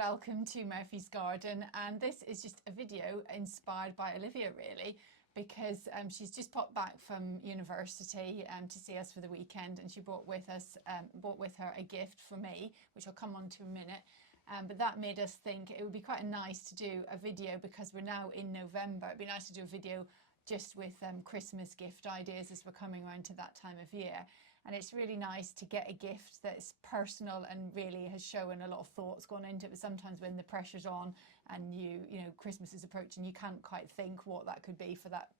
welcome to Murphy's Garden, and this is just a video inspired by Olivia really, because she's just popped back from university to see us for the weekend, and she brought with her a gift for me, which I'll come on to in a minute. But that made us think it would be quite nice to do a video, because we're now in November. It'd be nice to do a video just with Christmas gift ideas as we're coming around to that time of year. And it's really nice to get a gift that's personal and really has shown a lot of thoughts gone into it. But sometimes when the pressure's on and you know Christmas is approaching, you can't quite think what that could be for that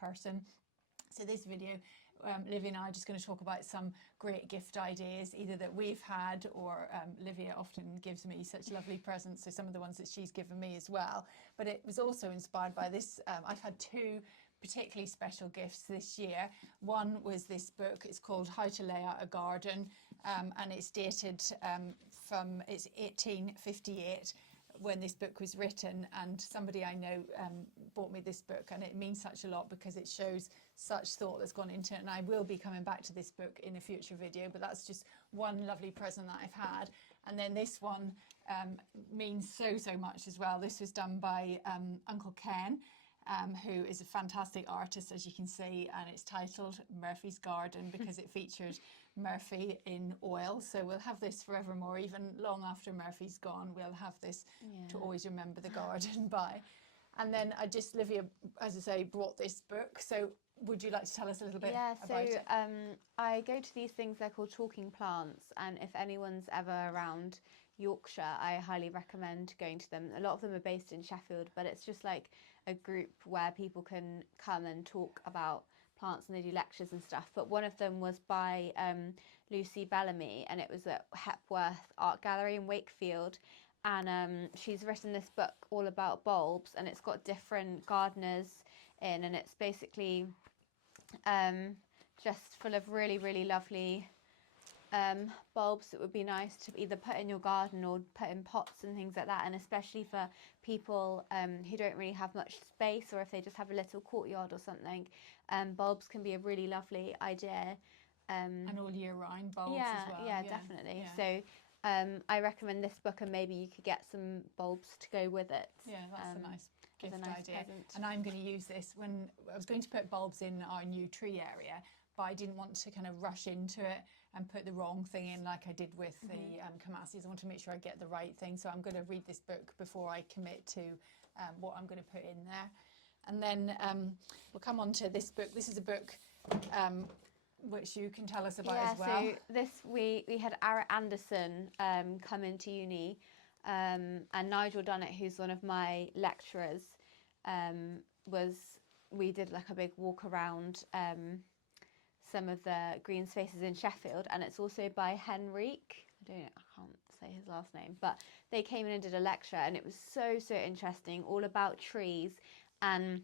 person. So this video, Livia and I are just going to talk about some great gift ideas, either that we've had, or Livia often gives me such lovely presents, so some of the ones that she's given me as well. But it was also inspired by this. I've had two particularly special gifts this year. One was this book. It's called How to Lay Out a Garden, and it's dated from 1858 when this book was written, and somebody I know bought me this book, and it means such a lot because it shows such thought that's gone into it. And I will be coming back to this book in a future video, but that's just one lovely present that I've had. And then this one means so much as well. This was done by Uncle Ken, who is a fantastic artist, as you can see, and it's titled Murphy's Garden because it features Murphy in oil. So we'll have this forevermore, even long after Murphy's gone. We'll have this to always remember the garden by. And then Livia, as I say, brought this book. So would you like to tell us a little bit about it? I go to these things, they're called talking plants, and if anyone's ever around Yorkshire, I highly recommend going to them. A lot of them are based in Sheffield, but it's just like a group where people can come and talk about plants, and they do lectures and stuff. But one of them was by Lucy Bellamy, and it was at Hepworth Art Gallery in Wakefield. And she's written this book all about bulbs, and it's got different gardeners in, and it's basically just full of really lovely bulbs that would be nice to either put in your garden or put in pots and things like that. And especially for people who don't really have much space, or if they just have a little courtyard or something, bulbs can be a really lovely idea. And all year round bulbs as well. Yeah, definitely. Yeah. So I recommend this book, and maybe you could get some bulbs to go with it. Yeah, that's a nice gift idea. Present. And I'm going to use this when I was going to put bulbs in our new tree area, but I didn't want to kind of rush into it and put the wrong thing in like I did with the Camassias. I want to make sure I get the right thing. So I'm going to read this book before I commit to what I'm going to put in there. And then we'll come on to this book. This is a book which you can tell us about as well. So this we had Ara Anderson come into uni, and Nigel Dunnett, who's one of my lecturers, we did like a big walk around some of the green spaces in Sheffield, and it's also by Henrique. I can't say his last name, but they came in and did a lecture, and it was so interesting, all about trees and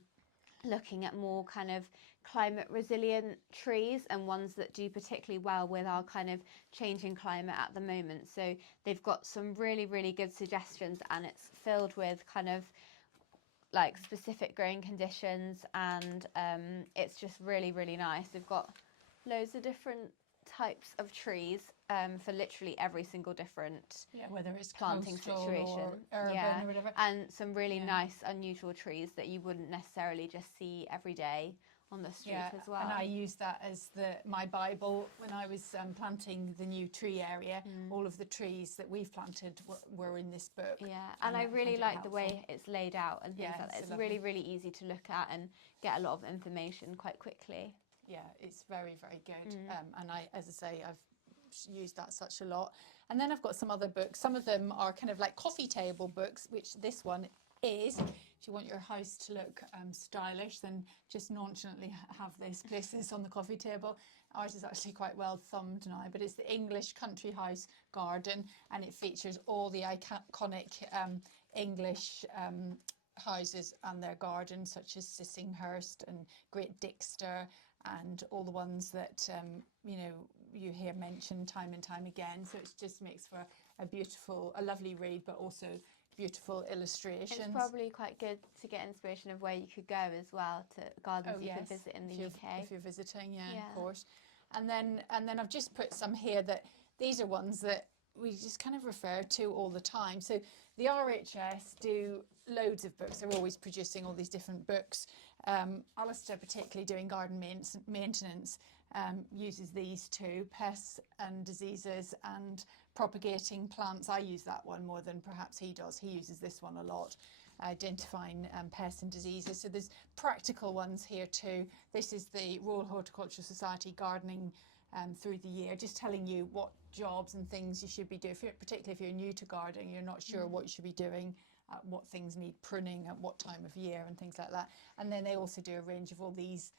looking at more kind of climate resilient trees, and ones that do particularly well with our kind of changing climate at the moment. So they've got some really good suggestions, and it's filled with kind of like specific growing conditions, and it's just really nice. They've got loads of different types of trees for literally every single different whether it's planting situation or urban or whatever, and some really nice unusual trees that you wouldn't necessarily just see every day on the street as well. And I used that as my Bible when I was planting the new tree area. All of the trees that we've planted were in this book. And I really like the way it's laid out and things like that. It's really easy to look at and get a lot of information quite quickly. Yeah, it's very good. And as I say, I've used that such a lot. And then I've got some other books. Some of them are kind of like coffee table books, which this one is. If you want your house to look stylish, then just nonchalantly have this. Place this on the coffee table. Ours is actually quite well thumbed now, but it's the English Country House Garden, and it features all the iconic English houses and their gardens, such as Sissinghurst and Great Dixter, and all the ones that you hear mentioned time and time again. So it just makes for a lovely read, but also beautiful illustrations. It's probably quite good to get inspiration of where you could go as well, to gardens you could visit in the UK. If you're visiting, of course. And then I've just put some here that these are ones that we just kind of refer to all the time. So the RHS do loads of books. They're always producing all these different books. Alistair, particularly doing garden maintenance, uses these two, pests and diseases and propagating plants. I use that one more than perhaps he does. He uses this one a lot, identifying pests and diseases. So there's practical ones here too. This is the Royal Horticultural Society gardening through the year, just telling you what jobs and things you should be doing, particularly if you're new to gardening, you're not sure what you should be doing, what things need pruning at what time of year and things like that. And then they also do a range of all these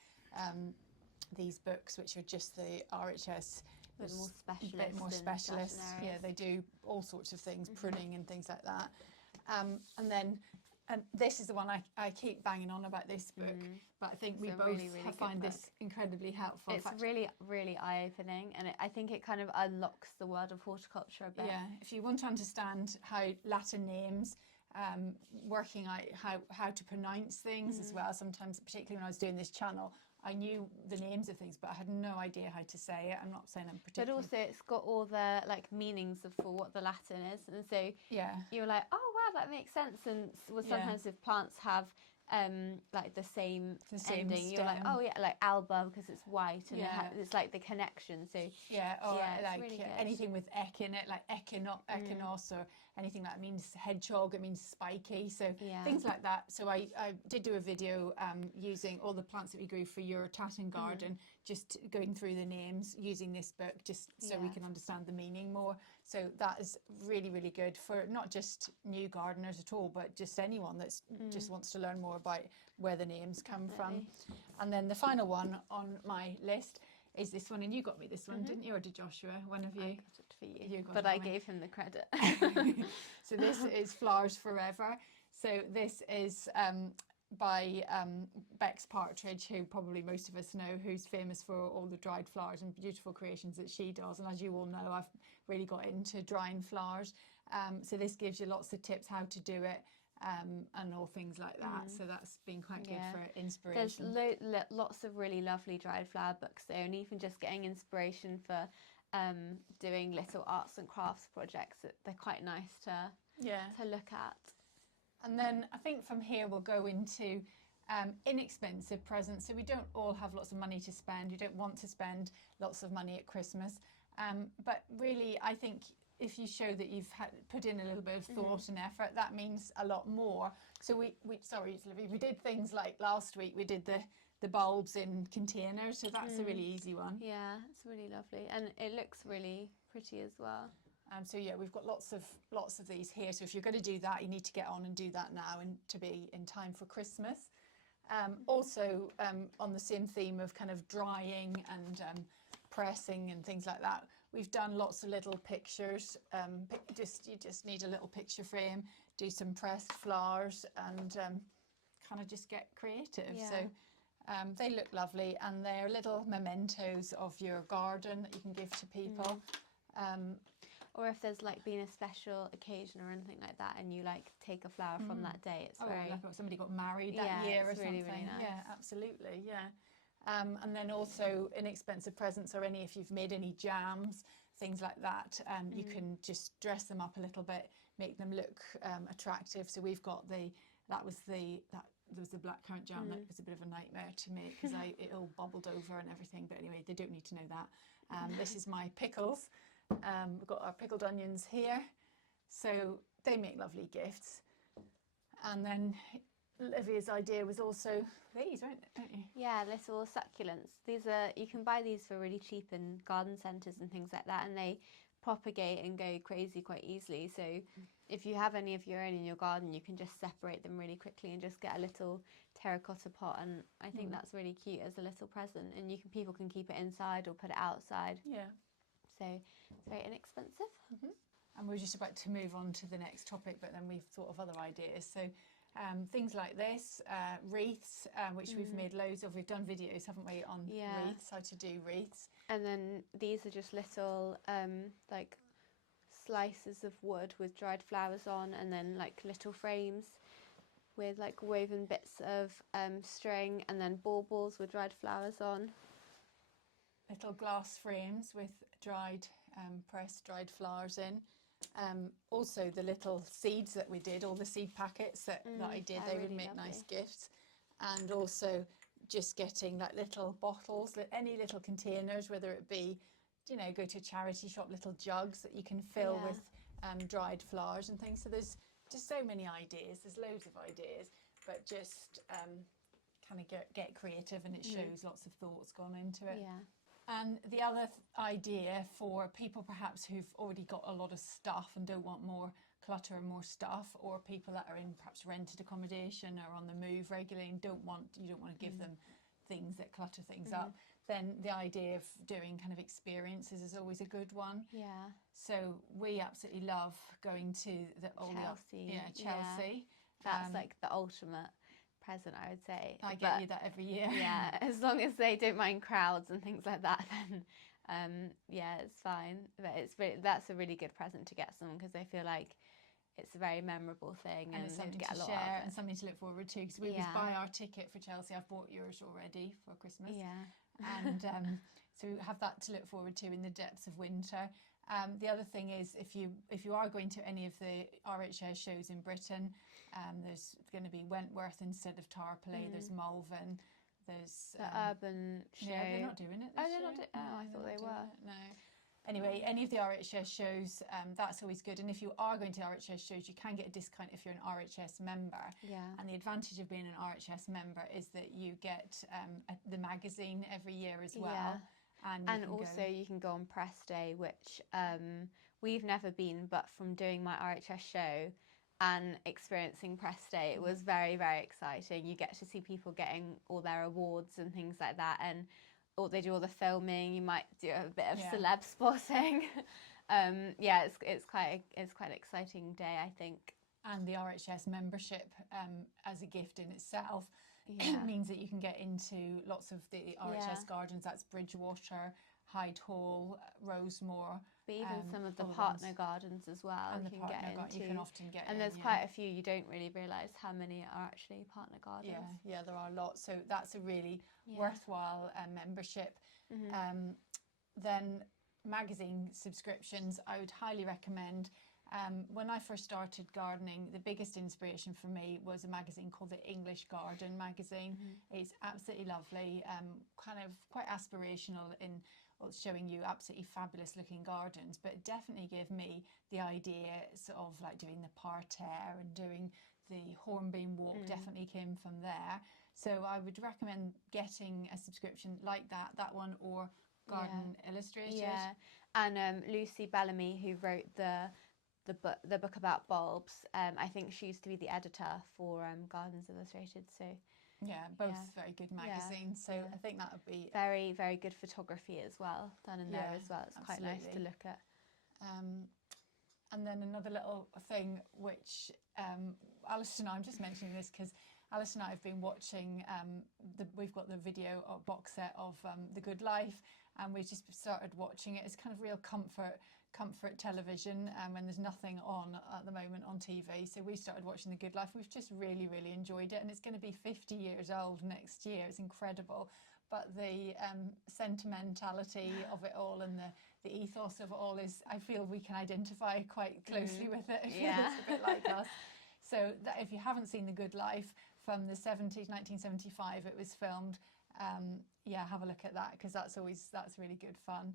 books, which are just the RHS, a bit more specialist. Yeah, they do all sorts of things, pruning and things like that. And this is the one I keep banging on about this book, but I think we both really find this incredibly helpful. It's really, really eye-opening, and I think it kind of unlocks the world of horticulture a bit. Yeah, if you want to understand how Latin names, working out how to pronounce things as well. Sometimes, particularly when I was doing this channel, I knew the names of things, but I had no idea how to say it. I'm not saying I'm particularly... But also it's got all the like meanings for what the Latin is. And so you're like, oh wow, that makes sense. And sometimes if plants have like the same ending, stem. You're like, oh yeah, like alba because it's white and it's like the connection. So like really anything with ek in it, like echinos or anything like that means hedgehog, it means spiky, so things like that. So I did do a video using all the plants that we grew for your Tatton garden, just going through the names using this book, just so we can understand the meaning more. So that is really, really good for not just new gardeners at all, but just anyone that's just wants to learn more about where the names come from. And then the final one on my list is this one, and you got me this one, didn't you, or did Joshua? One of you? I got it for you, got but it I for me. gave him the credit. So this is Flowers Forever. So this is by Bex Partridge, who probably most of us know, who's famous for all the dried flowers and beautiful creations that she does. And as you all know, I've really got into drying flowers. So this gives you lots of tips how to do it. And all things like that, so that's been quite good for inspiration. There's lots of really lovely dried flower books there, and even just getting inspiration for doing little arts and crafts projects. They're quite nice to look at. And then I think from here we'll go into inexpensive presents. So we don't all have lots of money to spend. You don't want to spend lots of money at Christmas, but really I think if you show that you've put in a little bit of thought and effort, that means a lot more. So we did things like last week we did the bulbs in containers, so that's a really easy one. Yeah, it's really lovely, and it looks really pretty as well. So yeah, we've got lots of these here. So if you're going to do that, you need to get on and do that now, and to be in time for Christmas. Also, on the same theme of kind of drying and pressing and things like that, we've done lots of little pictures. You just need a little picture frame, do some pressed flowers, and kind of just get creative. Yeah. So they look lovely, and they're little mementos of your garden that you can give to people. Or if there's like been a special occasion or anything like that, and you like take a flower from that day, it's very... like somebody got married that year or something. Really nice. Yeah, absolutely, yeah. And then also inexpensive presents, or if you've made any jams, things like that, you can just dress them up a little bit, make them look attractive. So we've got there was the blackcurrant jam that was a bit of a nightmare to make because it all bubbled over and everything. But anyway, they don't need to know that. This is my pickles. We've got our pickled onions here, so they make lovely gifts. And then Olivia's idea was also these, don't you? Yeah, little succulents. You can buy these for really cheap in garden centres and things like that, and they propagate and go crazy quite easily. So if you have any of your own in your garden, you can just separate them really quickly and just get a little terracotta pot, and I think that's really cute as a little present, and people can keep it inside or put it outside. Yeah. So it's very inexpensive. And we're just about to move on to the next topic, but then we've thought of other ideas. So things like this, wreaths, which we've made loads of. We've done videos, haven't we, on wreaths, how to do wreaths. And then these are just little like slices of wood with dried flowers on, and then like little frames with like woven bits of string, and then baubles with dried flowers on. Little glass frames with pressed dried flowers in. Also the little seeds that we did, all the seed packets that I did, they would really make lovely. nice gifts. And also just getting like little bottles, any little containers, whether it be, you know, go to a charity shop, little jugs that you can fill Yeah. with dried flowers and things. So there's just so many ideas. There's loads of ideas, but just kind of get creative, and it shows lots of thoughts gone into it. Yeah. And the other idea for people perhaps who've already got a lot of stuff and don't want more clutter and more stuff, or people that are in perhaps rented accommodation or on the move regularly and you don't want to give them things that clutter things up, then the idea of doing kind of experiences is always a good one. Yeah. So we absolutely love going to Chelsea. Chelsea. That's like the ultimate present, I would say. I get you that every year. Yeah, as long as they don't mind crowds and things like that, then yeah, it's fine. But that's a really good present to get someone, because I feel like it's a very memorable thing, and it's something get to a lot share out of and it. something to look forward to, because we always buy our ticket for Chelsea. I've bought yours already for Christmas. Yeah. And so we have that to look forward to in the depths of winter. The other thing is, if you are going to any of the RHS shows in Britain, there's going to be Wentworth instead of Tarpley. There's Malvern. There's The urban show. Yeah, they're not doing it. Oh, they're not doing. Oh, I thought they were. No. Anyway, any of the RHS shows, that's always good. And if you are going to RHS shows, you can get a discount if you're an RHS member. Yeah. And the advantage of being an RHS member is that you get the magazine every year as well. Yeah. And also you can go on press day, which we've never been, but from doing my RHS show and experiencing press day, it was very, very exciting. You get to see people getting all their awards and things like that, and they do all the filming. You might do a bit of celeb spotting. Yeah, it's quite an exciting day, I think. And the RHS membership as a gift in itself means that you can get into lots of the RHS gardens. That's Bridgewater, Hyde Hall, Rosemore. But even some of the partner gardens as well. And you the can partner get into. you can often get and in, there's quite a few. You don't really realise how many are actually partner gardens. Yeah, there are lots. So that's a really worthwhile membership. Then magazine subscriptions, I would highly recommend. When I first started gardening, the biggest inspiration for me was a magazine called the English Garden magazine. It's absolutely lovely, kind of quite aspirational in showing you absolutely fabulous looking gardens, but it definitely gave me the idea sort of like doing the parterre and doing the hornbeam walk. Definitely came from there. So I would recommend getting a subscription like that one, or Garden Illustrated. Yeah, and Lucy Bellamy, who wrote the book about bulbs, I think she used to be the editor for Gardens Illustrated. So yeah, both very good magazines. So I think that would be very, very good photography as well done in there as well. It's quite nice to look at. And then another little thing which Alice and I, I'm just mentioning this because Alice and I have been watching, we've got the video box set of The Good Life, and we've just started watching it. It's kind of real comfort television when there's nothing on at the moment on TV. So we started watching The Good Life. We've just really, really enjoyed it, and it's going to be 50 years old next year. It's incredible. But the sentimentality of it all and the ethos of it all is, I feel we can identify quite closely with it. Yeah. It's a bit like us. So that if you haven't seen The Good Life from the 70s, 1975, it was filmed. Have a look at that, because that's really good fun.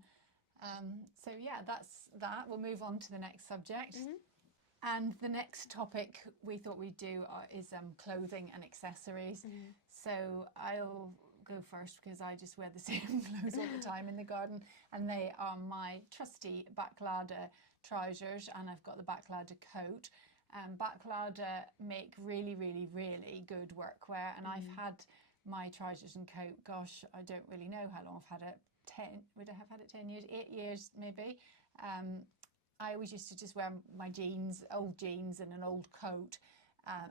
So yeah, that's that. We'll move on to the next subject. And the next topic we thought we'd do is clothing and accessories. So I'll go first because I just wear the same clothes all the time in the garden, and they are my trusty Backlada trousers, and I've got the Backlada coat. Backlada make really, really, really good workwear, and I've had my trousers and coat, gosh, I don't really know how long I've had it. 10, would I have had it 10 years? 8 years maybe. I always used to just wear my jeans, old jeans and an old coat.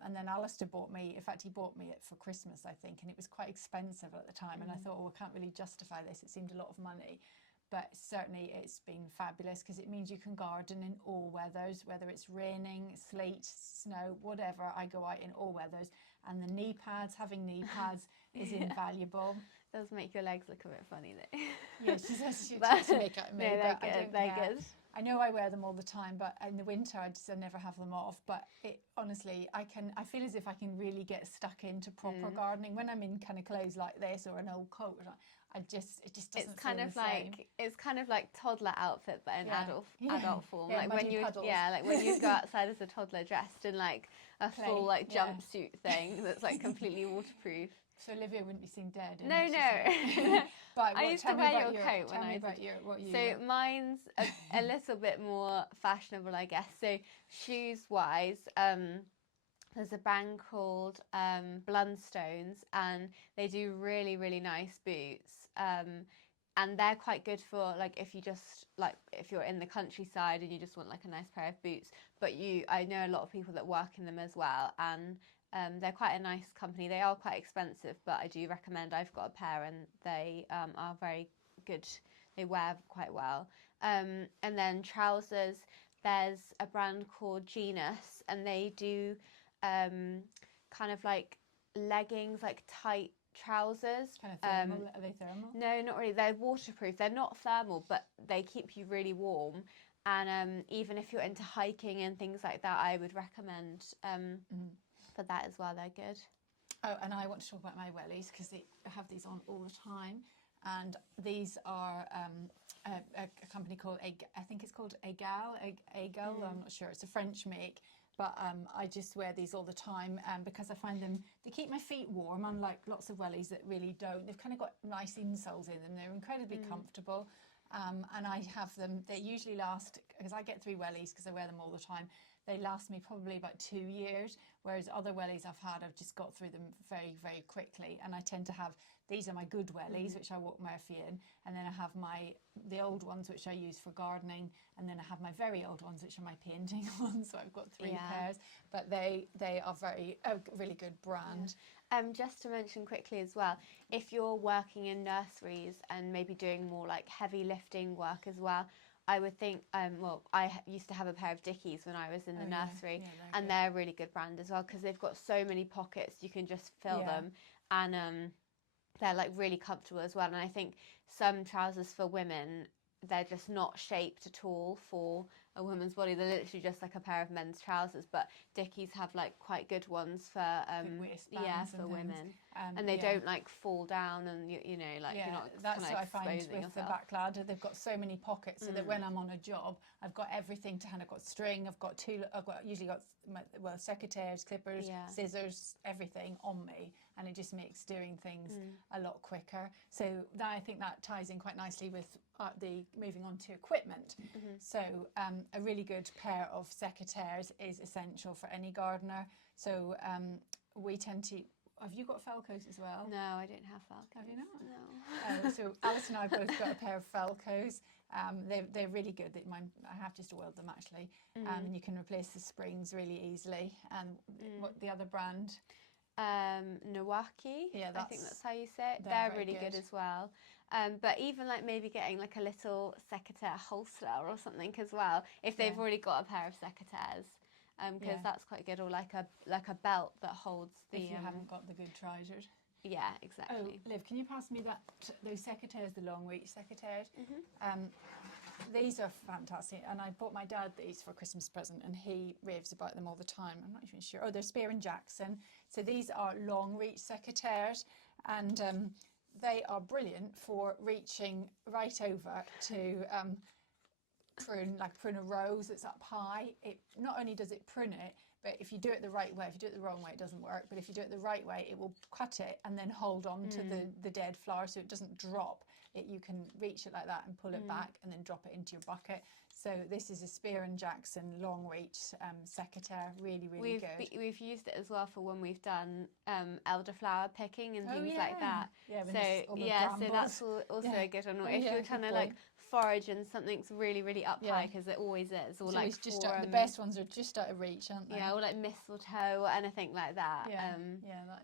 And then Alistair bought me, in fact he bought me it for Christmas I think, and it was quite expensive at the time, and I thought, I can't really justify this, it seemed a lot of money. But certainly it's been fabulous, because it means you can garden in all weathers, whether it's raining, sleet, snow, whatever. I go out in all weathers. And the knee pads, having knee pads is invaluable. does make your legs look a bit funny though. Yeah, she says she tries to make it me, no, but they're I good. don't They're care. good. I know I wear them all the time, but in the winter I never have them off. But honestly, I feel as if I can really get stuck into proper gardening when I'm in kind of clothes like this or an old coat. It just doesn't. It's kind feel of the like same. It's kind of like toddler outfit, but in adult form. Yeah, like when muddy you puddles. like when you go outside as a toddler dressed in like a Clay, full like yeah. jumpsuit thing that's like completely waterproof. So Olivia wouldn't be seen dead. No. But I used to wear your coat when I was what you so wear. mine's a little bit more fashionable, I guess. So shoes wise, there's a brand called Blundstones, and they do really, really nice boots. And they're quite good for like if you're in the countryside and you just want like a nice pair of boots. But I know a lot of people that work in them as well, and they're quite a nice company. They are quite expensive, but I do recommend. I've got a pair, and they are very good. They wear quite well. And then trousers, there's a brand called Genus, and they do kind of like leggings, like tight trousers. Kind of thermal. Are they thermal? No, not really. They're waterproof. They're not thermal, but they keep you really warm. And even if you're into hiking and things like that, I would recommend for that as well. They're good. Oh, and I want to talk about my wellies because I have these on all the time. And these are a company called, I think it's called Egal. I'm not sure. It's a French make. But I just wear these all the time because I find they keep my feet warm, unlike lots of wellies that really don't. They've kind of got nice insoles in them. They're incredibly comfortable. And I have them, they usually last, because I get 3 wellies because I wear them all the time. They last me probably about 2 years, whereas other wellies I've had, I've just got through them very, very quickly. And I tend to have, these are my good wellies, which I walk Murphy in, and then I have the old ones, which I use for gardening, and then I have my very old ones, which are my painting ones. So I've got 3 pairs, but they are a really good brand. Just to mention quickly as well, if you're working in nurseries and maybe doing more like heavy lifting work as well, I would think, I used to have a pair of Dickies when I was in the nursery, and they're a really good brand as well because they've got so many pockets, you can just fill them, and they're like really comfortable as well. And I think some trousers for women, they're just not shaped at all for a woman's body. They're literally just like a pair of men's trousers, but Dickies have like quite good ones for for women, and they don't like fall down, and you know like you're not that's kind of of what I find exposing with the yourself. back ladder. They've got so many pockets so that when I'm on a job, I've got everything to hand. I've got string, usually got secateurs, clippers, scissors, everything on me, and it just makes doing things a lot quicker. So I think that ties in quite nicely with the moving on to equipment. So a really good pair of secateurs is essential for any gardener. So we tend to. Have you got Felcos as well? No, I don't have Felcos. Have you not? No. So Alice and I both got a pair of Felcos. They're really good. I have just oiled them actually, and you can replace the springs really easily. And what the other brand? Nawaki. Yeah, I think that's how you say it. They're really good as well. But even like maybe getting like a little secateur holster or something as well, if they've already got a pair of secateurs. Because that's quite good, or like a belt that holds the. If you haven't got the good trousers. Yeah, exactly. Oh, Liv, can you pass me those secateurs, the long reach secateurs? These are fantastic, and I bought my dad these for a Christmas present, and he raves about them all the time. I'm not even sure. Oh, they're Spear and Jackson. So these are long reach secateurs, and they are brilliant for reaching right over to. Prune a rose that's up high. It not only does it prune it, but if you do it the right way, if you do it the wrong way, it doesn't work. But if you do it the right way, it will cut it and then hold on to the dead flower so it doesn't drop. You can reach it like that and pull it back and then drop it into your bucket. So this is a Spear and Jackson long reach secateurs, really, really good. We've used it as well for when we've done elderflower picking and things like that. Yeah, so that's also a good one. If you're trying to like forage and something's really, really up high, because it always is, or so like it's just the best ones are just out of reach, aren't they? Yeah, or like mistletoe or anything like that. That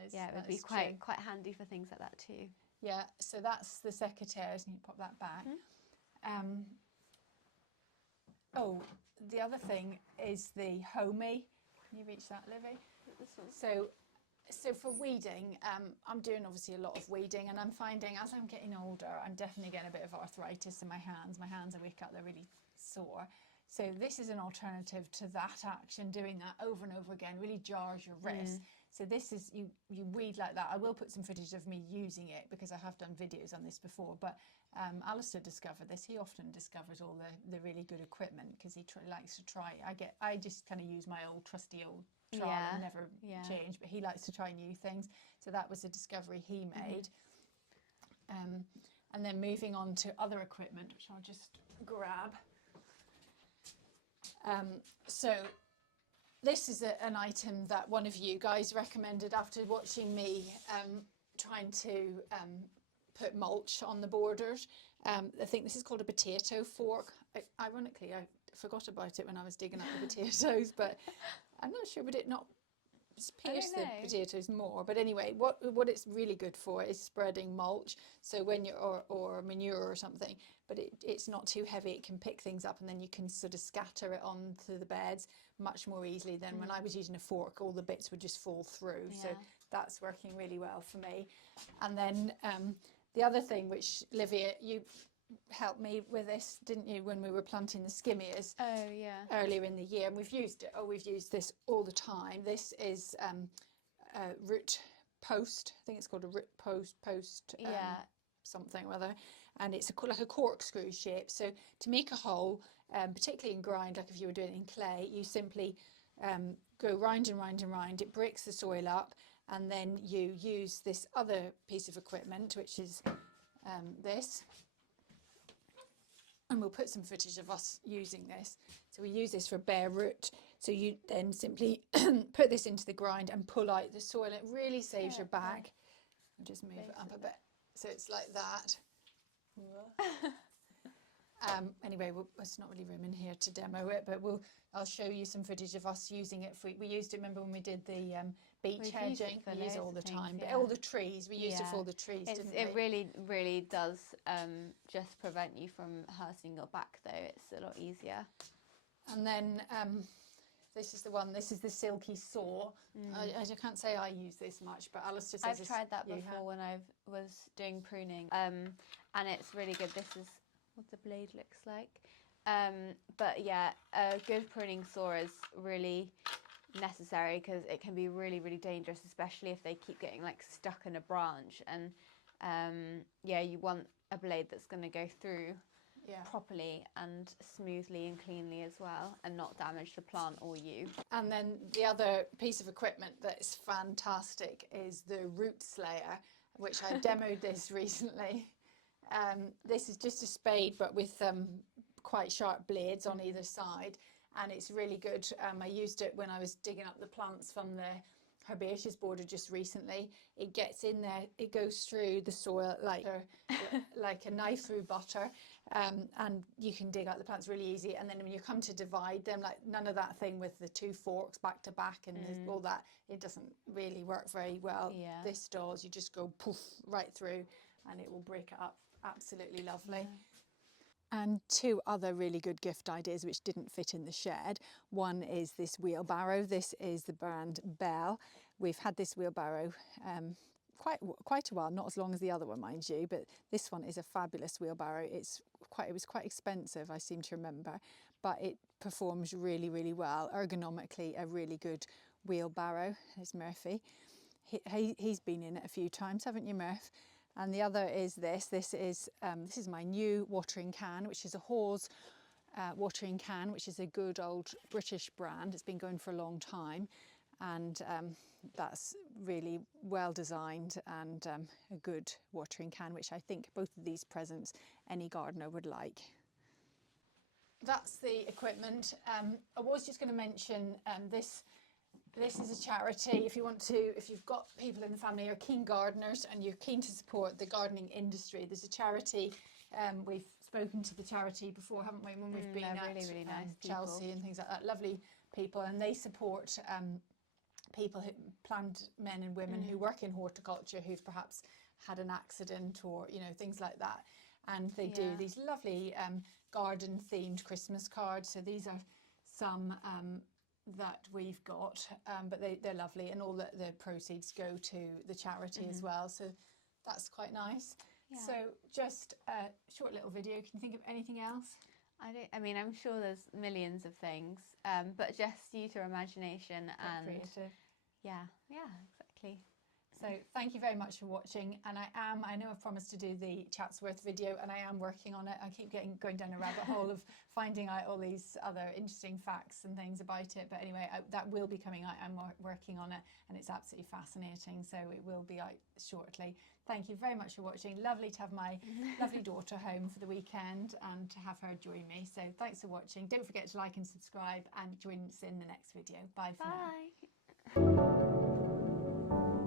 is. Yeah, it would be quite handy for things like that too. Yeah, so that's the secateurs, and you pop that back. The other thing is the homey. Can you reach that, Livy? This one. So So for weeding, I'm doing obviously a lot of weeding, and I'm finding as I'm getting older, I'm definitely getting a bit of arthritis in my hands. My hands, I wake up, they're really sore. So this is an alternative to that action. Doing that over and over again really jars your wrist. So this is, you weed like that. I will put some footage of me using it because I have done videos on this before, but Alistair discovered this. He often discovers all the really good equipment because he likes to try. I just kind of use my old trusty old trial and never change, but he likes to try new things. So that was a discovery he made. And then moving on to other equipment, which I'll just grab. So this is an item that one of you guys recommended after watching me trying to put mulch on the borders. I think this is called a potato fork. Ironically, I forgot about it when I was digging up the potatoes, but I'm not sure, would it not pierce the potatoes more? But anyway, what it's really good for is spreading mulch. So when you're, or manure or something, but it's not too heavy. It can pick things up, and then you can sort of scatter it onto the beds much more easily than when I was using a fork. All the bits would just fall through. So that's working really well for me. And then the other thing, which Livia, you helped me with this, didn't you, when we were planting the skimmias earlier in the year, and we've used this all the time. This is root post. I think it's called a root post something or other, and it's like a corkscrew shape. So to make a hole, particularly in grind, like if you were doing it in clay, you simply go round and round and round. It breaks the soil up, and then you use this other piece of equipment, which is this. And we'll put some footage of us using this. So we use this for bare root. So you then simply put this into the grind and pull out the soil. It really saves your back. I'll just move it up a bit. So it's like that. Anyway, there's not really room in here to demo it, but I'll show you some footage of us using it. We used it, remember when we did the beach hedging? We use it all the time. But all the trees, we used it for all the trees, didn't we? It really, really does just prevent you from hurting your back, though. It's a lot easier. And then this is the one, this is the silky saw. I can't say I use this much, but Alistair says I've tried that before when I was doing pruning, and it's really good. This is what the blade looks like. But yeah, a good pruning saw is really necessary because it can be really, really dangerous, especially if they keep getting like stuck in a branch. And yeah, you want a blade that's going to go through properly and smoothly and cleanly as well, and not damage the plant or you. And then the other piece of equipment that's fantastic is the root slayer, which I demoed this recently. This is just a spade, but with quite sharp blades on either side, and it's really good. I used it when I was digging up the plants from the herbaceous border just recently. It gets in there, it goes through the soil like a knife through butter, and you can dig out the plants really easy. And then when you come to divide them, like none of that thing with the two forks back to back and all that, it doesn't really work very well. This does. You just go poof right through, and it will break it up. Absolutely lovely. And two other really good gift ideas which didn't fit in the shed. One is this wheelbarrow. This is the brand Bell. We've had this wheelbarrow quite a while, not as long as the other one, mind you, but this one is a fabulous wheelbarrow. It was quite expensive, I seem to remember, but it performs really, really well. Ergonomically, a really good wheelbarrow. There's Murphy. He's been in it a few times, haven't you, Murph? And the other is this. This is my new watering can, which is a Hawes watering can, which is a good old British brand. It's been going for a long time, and that's really well designed and a good watering can, which I think both of these presents any gardener would like. That's the equipment. I was just going to mention this. This is a charity. If you've got people in the family who are keen gardeners and you're keen to support the gardening industry, there's a charity. We've spoken to the charity before, haven't we? When we've been at really nice Chelsea people. And things like that. Lovely people, and they support people, plant men and women who work in horticulture who've perhaps had an accident or things like that. And they do these lovely garden-themed Christmas cards. So these are some that we've got, but they're lovely, and all the proceeds go to the charity as well. So that's quite nice. Yeah. So just a short little video. Can you think of anything else? I mean, I'm sure there's millions of things, but just use your imagination and Creative. yeah, exactly. So thank you very much for watching, and I know I've promised to do the Chatsworth video, and I am working on it. I keep going down a rabbit hole of finding out all these other interesting facts and things about it, but anyway, that will be coming out. I'm working on it, and it's absolutely fascinating, so it will be out shortly. Thank you very much for watching. Lovely to have my lovely daughter home for the weekend and to have her join me. So thanks for watching. Don't forget to like and subscribe, and join us in the next video. Bye for now. Bye.